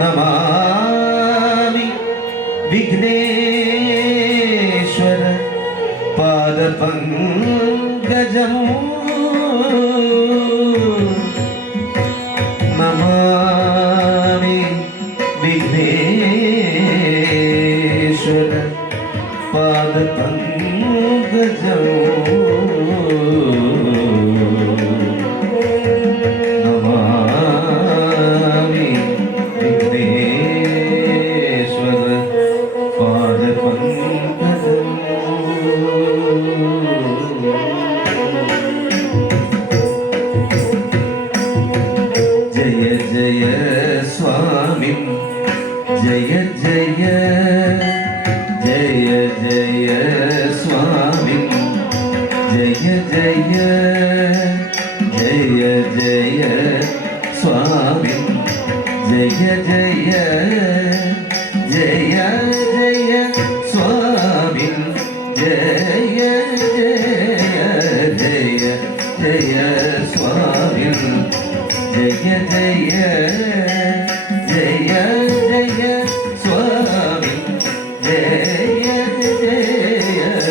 नमामि विघ्नेश्वर पादपङ्कजम् नमामि विघ्नेश्वर पादपङ्कजम् जय जय स्वामी जय जय जय जय स्वामी जय जय जय जय स्वामी जय जय जय जय स्वामी जय जय जय जय स्वामी जय जय जय जय स्वामी जय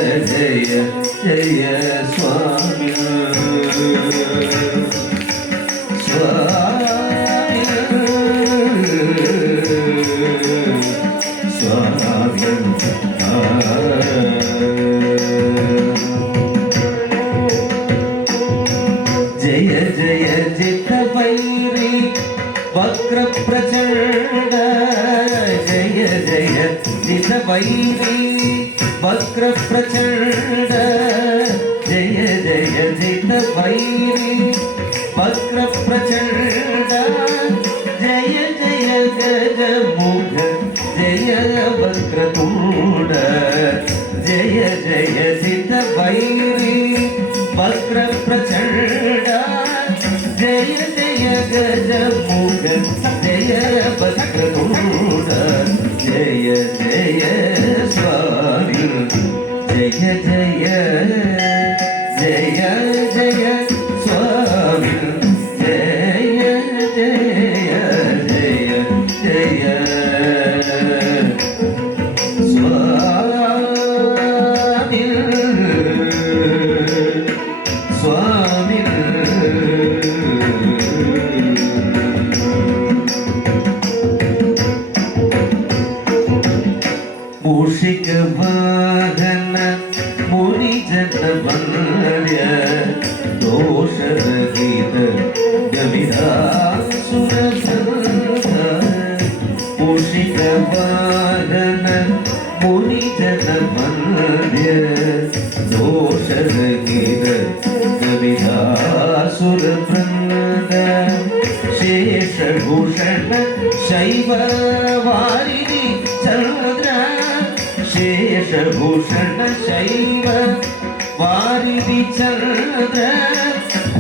जय जय जय स्वामी स्वामी जय जय जित वैरी वक्र प्रचंड जय जय जित वैरी वक्र प्रचंड जय जय जित वैरी वक्र प्रचंड जय जय गज मुख जय वक्रतुंड जय जय जित वैरी वक्र प्रचंड जय जय गज मुख जय वक्रतुंड जय जय स्वामी जय जय जय जय स्वामी जय जय जय जय स्वामी स्वामी मूषिक वाहन मुनिजन वन्द्य दोषरहित गविदासुर मूषिक वाहन मुनिजन वन्द्य दोषरहित गविदासुर वृन्द शेषभूषण शैव वारिणि चन्द्र शेषभूषण शैव वारिणि चन्द्र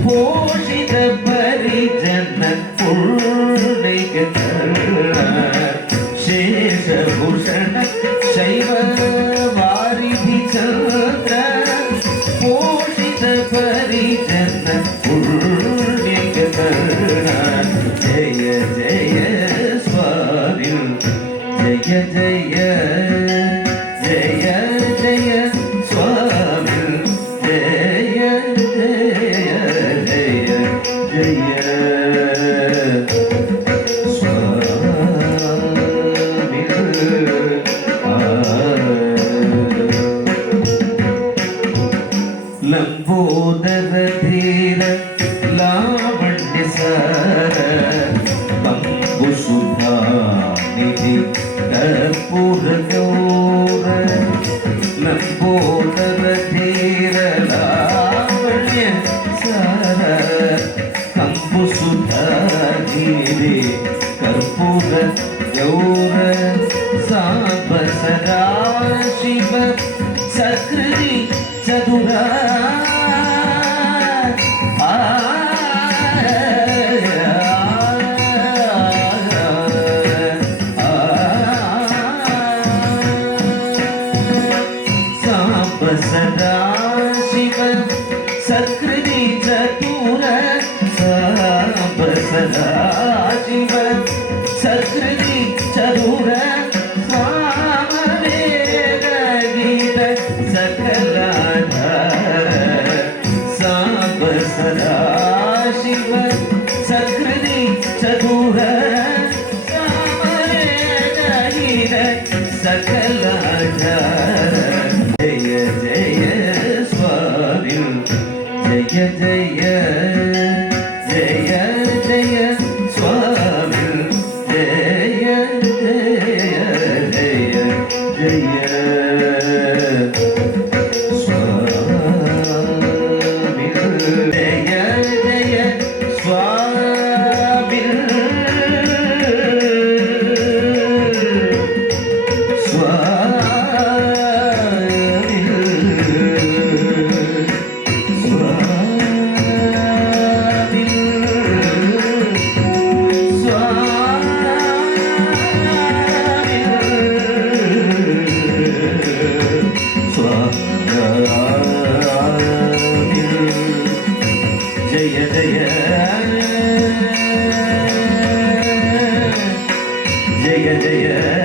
पोषित परिजन पुण्डिक शेषभूषण शैव वारिणि चन्द्र पोषित परिजन पुण्डिक जय जय स्वामी जय जय जय जय स्वामी जय जय जय जय स्वामी लंबोदर धीर लावण्य सार कंबुसुधा निधि कर्पूर गौर लंबोदर धीर लावण्य सार कंबुसुधा निधि कर्पूर गौर सांब सदा शिव सकृति चतुरा सदा शिव सकृति चतुर सदा शिव सकृति जय जय